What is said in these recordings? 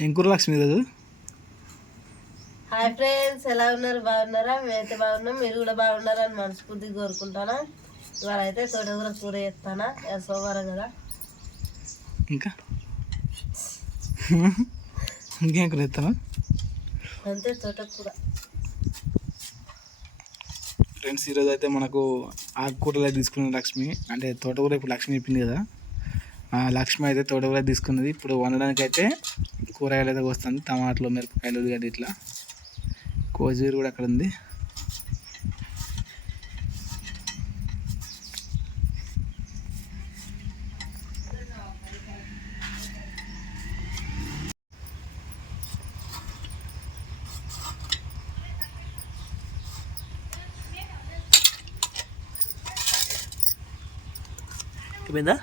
ఏం కూర లక్ష్మి ఈరోజు హాయ్ ఫ్రెండ్స్ ఎలా ఉన్నారు? బాగున్నారా? మేమైతే బాగున్నాం. మీరు కూడా బాగున్నారని మనస్ఫూర్తిగా కోరుకుంటానా. ఇవాళ అయితే తోటకూర కూర చేస్తానా. సోమవారం కదా. ఇంకా? ఇంకేం కూర ఎత్తాను అంతే తోటకూర. ఫ్రెండ్స్ ఈరోజు అయితే మనకు ఆకుకూరలు అయితే తీసుకున్నది లక్ష్మి. అంటే తోటకూర ఇప్పుడు లక్ష్మి చెప్పింది కదా. ఆ లక్ష్మి అయితే తోటకూర తీసుకున్నది. ఇప్పుడు వండడానికి అయితే కూరగాయలు అయితే వస్తుంది టమాటాలు మిరపకాయలు ఉల్లిగడ్డ ఇట్లా. కోజీరు కూడా అక్కడ ఉంది. అయిపోయిందా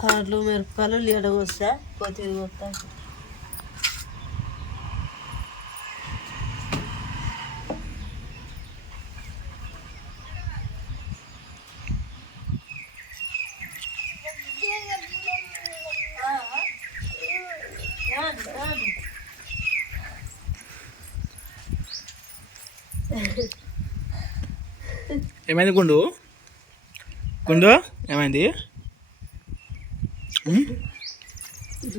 తాళ్ళు మిరపకాయలు లీడ కోస్తా. కొత్తిమీర కొత్తా ఏమైంది గుండు? గుండు ఏమైంది? ఉమ్? ఇది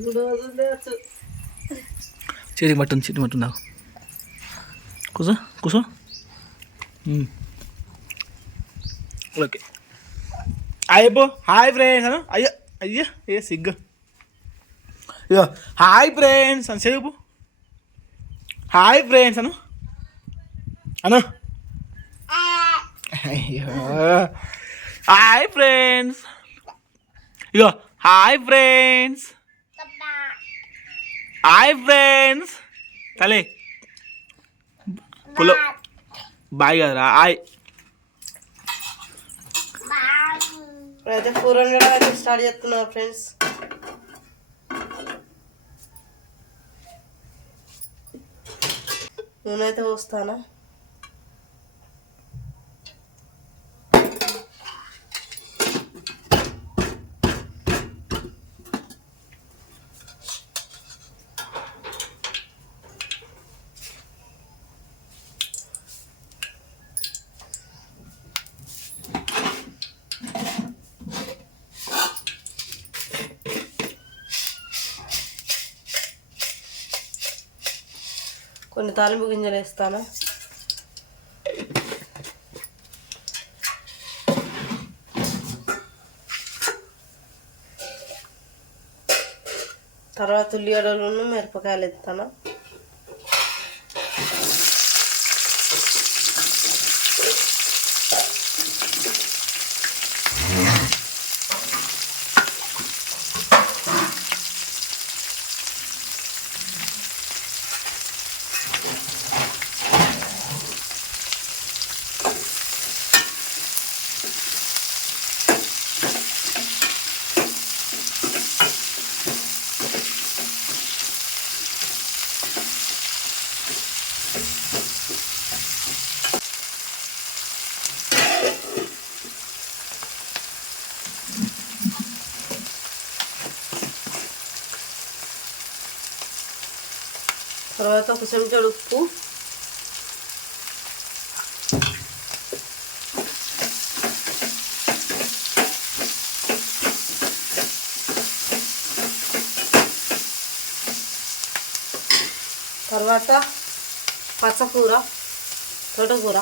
చేతి మట్టుంది చేతి మట్టుందా కూసో కూసో. ఓకే. అయిపో హాయ్ ఫ్రెండ్స్ అను. అయ్యో అయ్యో ఏ సిగ్గు. ఇగో హాయ్ ఫ్రెండ్స్. అని చెప్పు. హాయ్ ఫ్రెండ్స్ అను. అను. అయ్యో. Hi friends. ఇగో హాయ్ ఫ్రెండ్స్. Hi friends. తలే. పులో. బాయ్ కదరా హాయ్. అయితే కూర స్టార్ట్ చేస్తున్నా ఫ్రెండ్స్. నూనె అయితే పోస్తానా కొన్ని తాలింపు గింజలు వేస్తాను. తర్వాత ఉల్లిగడ్డలను మిరపకాయలు ఎత్తాను తర్వాత ఒక చెంచాడు ఉప్పు. తర్వాత పచ్చకూర తోటకూర.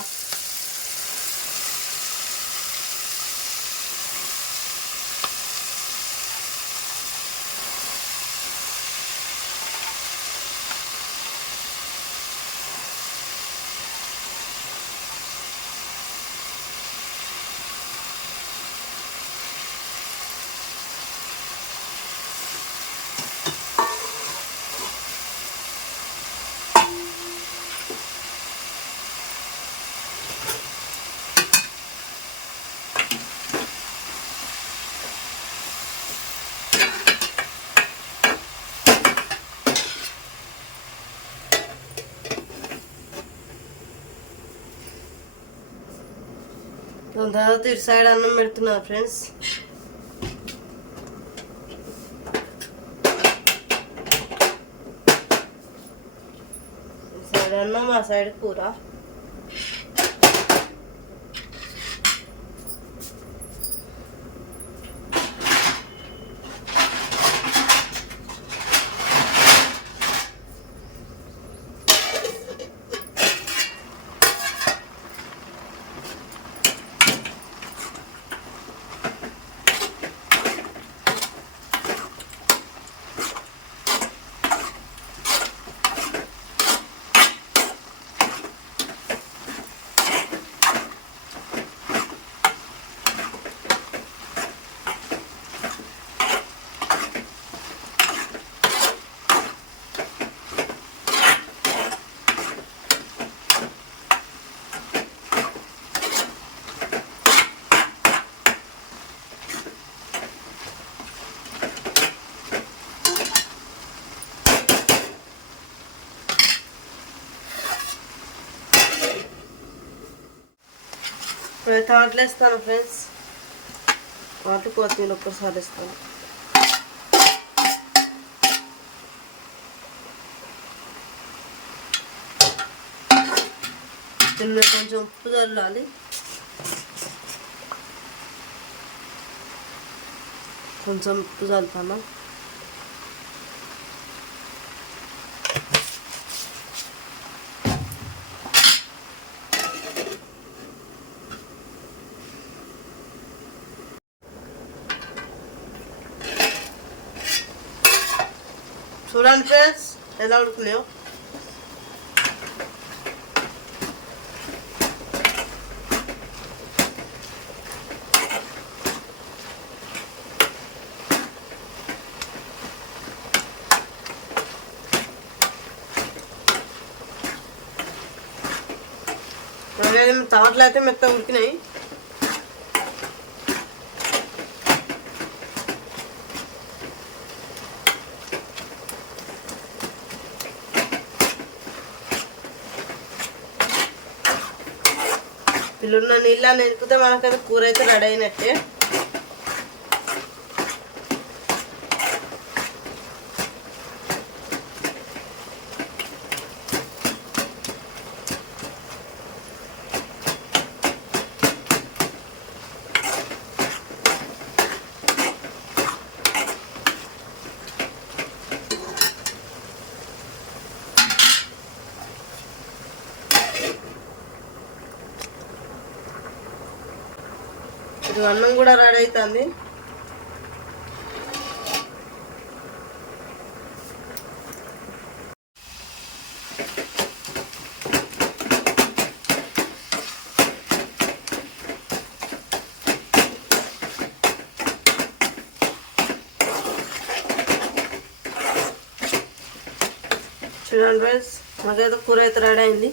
తర్వాత ఇటు సైడ్ అన్నం పెడుతున్నాను ఫ్రెండ్స్. సైడ్ అన్నం ఆ సైడ్ కూర. ఇప్పుడు టమాటాలు వేస్తాను ఫ్రెండ్స్ వాటి కొత్తిమీర ఒక్కసారి వేస్తాను దీనిలో కొంచెం ఉప్పు చల్లాలి కొంచెం ఉప్పు చల్లుతాను చూడండి ఫ్రెండ్స్ ఎలా ఉడుకున్నాయో అలాగే టమాటాలు అయితే మెత్తగా ఉడికినాయి పిల్లున్న నీళ్ళ నిలిపితే మనకైతే కూర అయితే రెడీ అయినట్టే. ఇది అన్నం కూడా రెడీ అవుతుంది చూడండి ఫ్రెండ్స్ మాకైతే కూర అయితే రెడీ అయింది.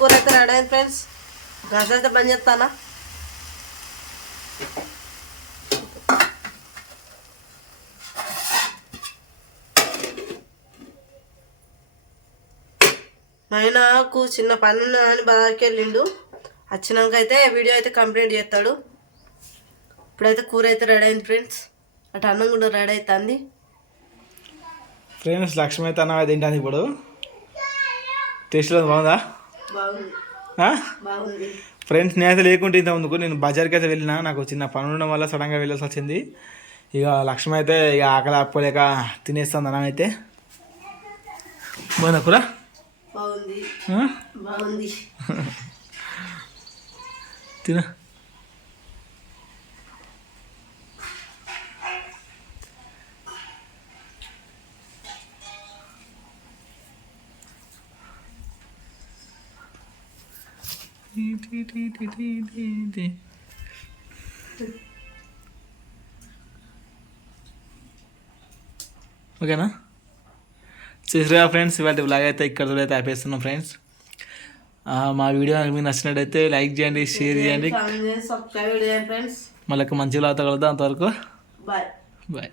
కూర అయితే రెడీ అయింది ఫ్రెండ్స్ గజ అయితే బంద్ చేస్తానా ఆయనకు చిన్న పని ఉన్నదని బజార్కి వెళ్ళిండు. వచ్చినాక అయితే వీడియో అయితే కంప్లీట్ చేస్తాడు. ఇప్పుడైతే కూర అయితే రెడీ అయింది ఫ్రెండ్స్ అటు అన్నం కూడా రెడీ అవుతుంది ఫ్రెండ్స్ లక్ష్మి అయితే అన్నం అయితే తింటాను ఇప్పుడు టేస్ట్లో బాగుందా? ఫ్రెండ్స్ నేనైతే లేకుంటే ఇంత ముందుకు నేను బజార్కి అయితే వెళ్ళినా. నాకు చిన్న పని ఉండడం వల్ల సడన్గా వెళ్ళాల్సి వచ్చింది. ఇక లక్ష్మి అయితే ఇక ఆకలి ఆపుకోలేక తినేస్తుంది అన్నం అయితే. బాగుందా. కూర? బాగుంది. తిన. ఓకేనా? చూసిరా ఫ్రెండ్స్ ఇవాళ బ్లాగ్ అయితే ఇక్కడ అయితే ఆపేస్తున్నాం ఫ్రెండ్స్. మా వీడియో మీకు నచ్చినట్టయితే లైక్ చేయండి షేర్ చేయండి మళ్ళీ మంచి వ్లాగ్తో కలుద్దాం అంతవరకు బాయ్ బాయ్